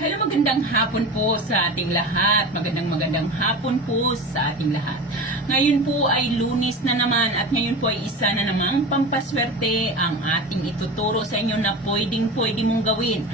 Hello, magandang hapon po sa ating lahat. Magandang magandang hapon po sa ating lahat. Ngayon po ay lunis na naman at ngayon po ay isa na namang pampaswerte ang ating ituturo sa inyo na pwedeng pwede mong gawin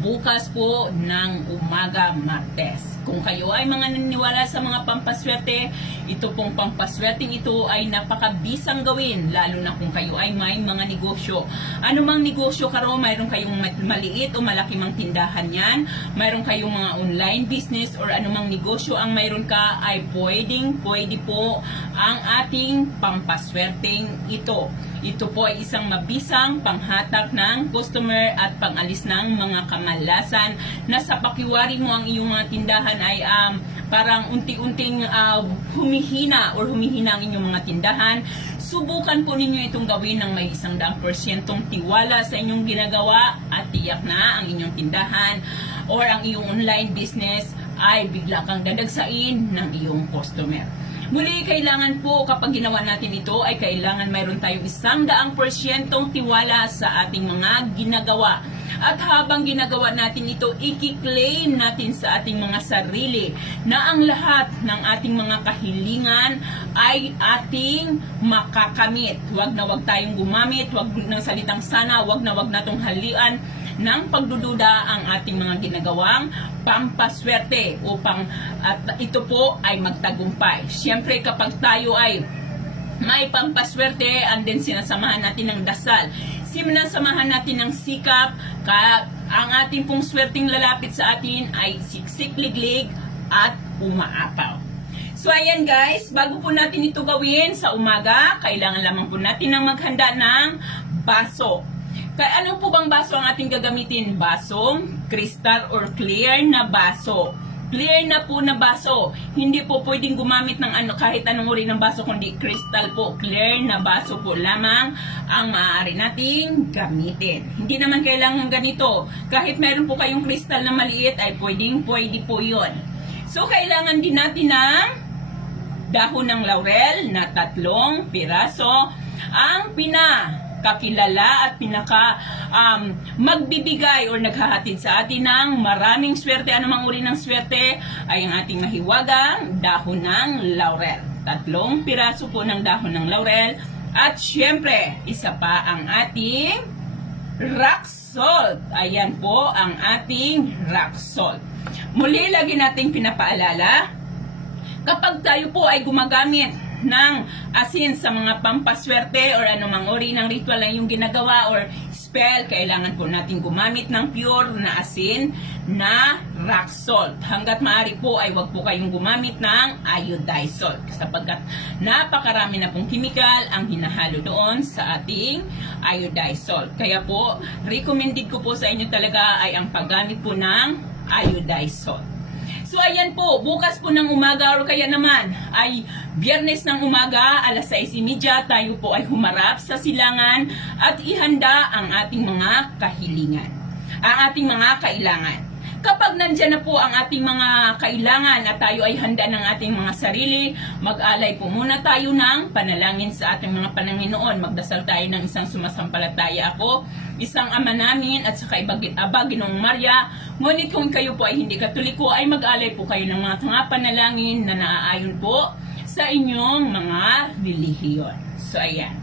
bukas po ng umaga Martes. Kung kayo ay mga naniniwala sa mga pampaswerte, ito pong pampaswerteng ito ay napakabisang gawin, lalo na kung kayo ay may mga negosyo. Ano mang negosyo karo, mayroon kayong ma- maliit o malaki mang tindahan yan, mayroon kayong mga online business or anumang negosyo ang mayroon ka, ay pwedeng pwede po ang ating pampaswerteng ito. Ito po ay isang mabisang panghatak ng customer at pangalis ng mga kamalasan na sa pakiwari mo ang iyong mga tindahan ay um, parang unti-unting uh, humihina or humihina ang inyong mga tindahan. Subukan po ninyo itong gawin ng may isang daang porsyentong tiwala sa inyong ginagawa at tiyak na ang inyong tindahan or ang iyong online business ay bigla kang dadagsain ng iyong customer. Muli, kailangan po kapag ginawa natin ito ay kailangan mayroon tayong isang daang porsyentong tiwala sa ating mga ginagawa. At habang ginagawa natin ito, i-claim natin sa ating mga sarili na ang lahat ng ating mga kahilingan ay ating makakamit. Huwag na huwag tayong gumamit, huwag ng salitang sana, huwag na huwag natong halian ng pagdududa ang ating mga ginagawang pampaswerte upang at ito po ay magtagumpay. Siyempre kapag tayo ay may pampaswerte and then sinasamahan natin ng dasal. Sinasamahan natin ng sikap, ka, ang ating pong swerteng lalapit sa atin ay siksik liglig at umaapaw. So ayan guys, bago po natin ito gawin sa umaga, kailangan lamang po natin ng maghanda ng baso. Kaya ano po bang baso ang ating gagamitin? Basong crystal or clear na baso. Clear na po na baso. Hindi po pwedeng gumamit ng ano kahit anong uri ng baso kundi crystal po. Clear na baso po lamang ang maaari nating gamitin. Hindi naman kailangan ganito. Kahit meron po kayong crystal na maliit ay pwedeng pwede po yon. So kailangan din natin ng dahon ng laurel na tatlong piraso. Ang pina kakilala at pinaka um, magbibigay or naghahatid sa atin ng maraming swerte, anumang uri ng swerte, ay ang ating mahiwagang dahon ng laurel. Tatlong piraso po ng dahon ng laurel. At syempre, isa pa ang ating rock salt. Ayan po ang ating rock salt. Muli, lagi nating pinapaalala, kapag tayo po ay gumagamit ng asin sa mga pampaswerte or anumang uri ng ritual na yung ginagawa or spell, kailangan po natin gumamit ng pure na asin na rock salt. Hanggat maaari po ay wag po kayong gumamit ng iodized salt sapagkat napakarami na pong chemical ang hinahalo doon sa ating iodized salt. Kaya po, recommended ko po sa inyo talaga ay ang paggamit po ng iodized salt. So ayan po, bukas po ng umaga or kaya naman ay biyernes ng umaga, alas 6.30, tayo po ay humarap sa silangan at ihanda ang ating mga kahilingan, ang ating mga kailangan. Kapag nandyan na po ang ating mga kailangan at tayo ay handa ng ating mga sarili, mag-alay po muna tayo ng panalangin sa ating mga Panginoon. Magdasal tayo ng isang sumasampalataya ako, isang ama namin at saka ibagit aba, Ginoong Maria. Ngunit kung kayo po ay hindi katoliko, ay mag-alay po kayo ng mga mga panalangin na naaayon po sa inyong mga relihiyon. So, ayan.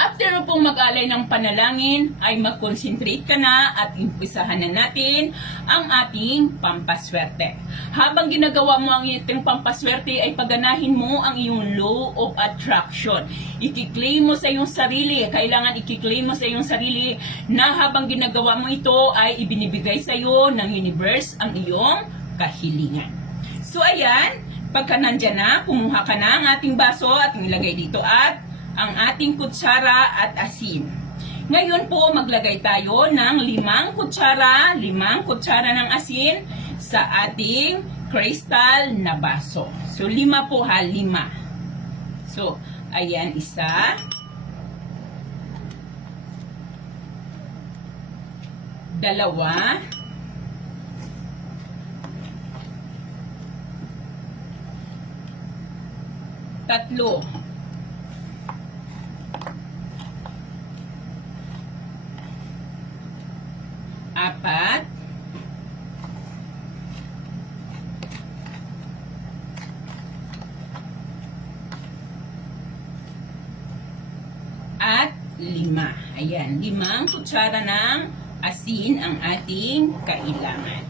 After mo pong mag-alay ng panalangin, ay mag-concentrate ka na at impisahan na natin ang ating pampaswerte. Habang ginagawa mo ang iyong pampaswerte, ay paganahin mo ang iyong law of attraction. Ikiklaim mo sa iyong sarili, kailangan ikiklaim mo sa iyong sarili na habang ginagawa mo ito, ay ibinibigay sa iyo ng universe ang iyong kahilingan. So ayan, pagka nandyan na, kumuha ka na ang ating baso at nilagay dito at ang ating kutsara at asin. Ngayon po, maglagay tayo ng limang kutsara, limang kutsara ng asin sa ating crystal na baso. So, lima po ha, lima. So, ayan, isa. Dalawa. Tatlo. lima. Ayan, limang kutsara ng asin ang ating kailangan.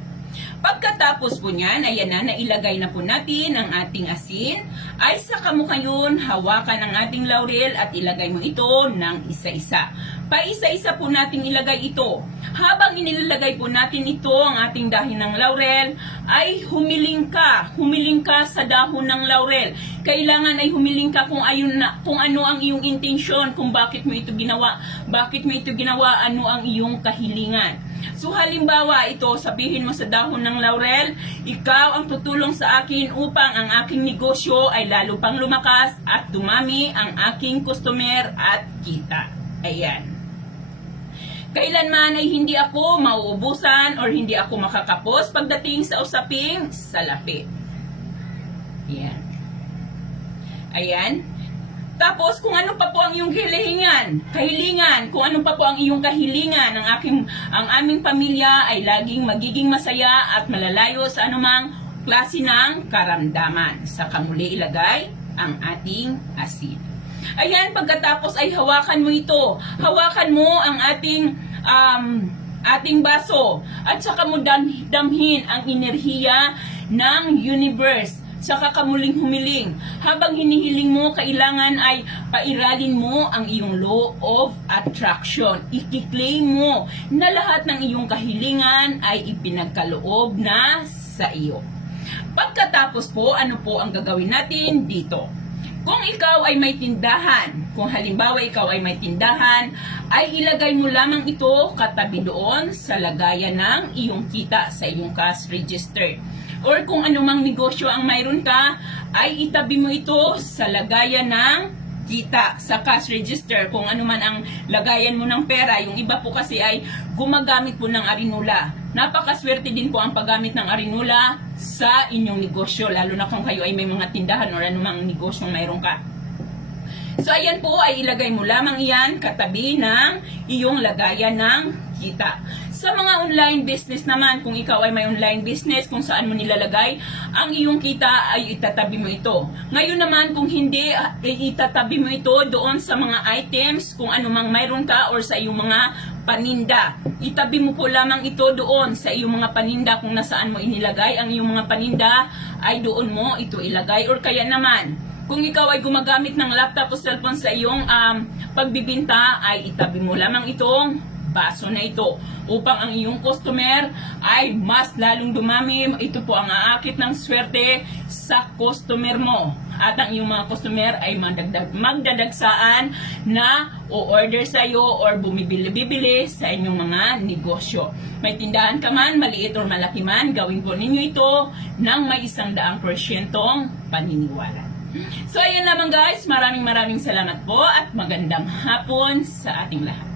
Pagkatapos po niyan, ayan na, nailagay na po natin ang ating asin, ay saka mo ngayon hawakan ang ating laurel at ilagay mo ito ng isa-isa. Paisa-isa po natin ilagay ito. Habang inilalagay po natin ito, ang ating dahon ng laurel, ay humiling ka. Humiling ka sa dahon ng laurel. Kailangan ay humiling ka kung, ayun na, kung ano ang iyong intensyon, kung bakit mo ito ginawa, bakit mo ito ginawa, ano ang iyong kahilingan. So halimbawa ito, sabihin mo sa dahon ng laurel, ikaw ang tutulong sa akin upang ang aking negosyo ay lalo pang lumakas at dumami ang aking customer at kita. Ayan. Kailanman ay hindi ako mauubusan or hindi ako makakapos pagdating sa usaping salapi. Ayan. Ayan. Tapos, kung ano pa po ang iyong kahilingan, kahilingan, kung ano pa po ang iyong kahilingan, ang, aking, ang aming pamilya ay laging magiging masaya at malalayo sa anumang klase ng karamdaman. Sa kamuli ilagay ang ating asin. Ayan, pagkatapos ay hawakan mo ito. Hawakan mo ang ating um, ating baso at saka mo dam- damhin ang enerhiya ng universe saka kamuling humiling. Habang hinihiling mo, kailangan ay pairalin mo ang iyong law of attraction. Ikiklaim mo na lahat ng iyong kahilingan ay ipinagkaloob na sa iyo. Pagkatapos po, ano po ang gagawin natin dito? Kung ikaw ay may tindahan, kung halimbawa ikaw ay may tindahan, ay ilagay mo lamang ito katabi doon sa lagayan ng iyong kita sa iyong cash register. Or kung anumang negosyo ang mayroon ka, ay itabi mo ito sa lagayan ng kita sa cash register kung ano man ang lagayan mo ng pera. Yung iba po kasi ay gumagamit po ng arinula. Napakaswerte din po ang paggamit ng arinula sa inyong negosyo, lalo na kung kayo ay may mga tindahan or anumang negosyo mayroon ka. So ayan po ay ilagay mo lamang iyan katabi ng iyong lagayan ng kita. Sa mga online business naman, kung ikaw ay may online business, kung saan mo nilalagay, ang iyong kita ay itatabi mo ito. Ngayon naman, kung hindi, ay itatabi mo ito doon sa mga items, kung ano mang mayroon ka or sa iyong mga paninda. Itabi mo po lamang ito doon sa iyong mga paninda kung nasaan mo inilagay. Ang iyong mga paninda ay doon mo ito ilagay. Or kaya naman, kung ikaw ay gumagamit ng laptop o cellphone sa iyong um, pagbibinta, ay itabi mo lamang itong baso na ito upang ang iyong customer ay mas lalong dumami. Ito po ang aakit ng swerte sa customer mo. At ang iyong mga customer ay magdagdag, magdadagsaan na o-order sa iyo or bumibili-bibili sa inyong mga negosyo. May tindahan ka man, maliit or malaki man, gawin po ninyo ito ng may isang daang porsyentong paniniwala. So, ayan lamang guys. Maraming maraming salamat po at magandang hapon sa ating lahat.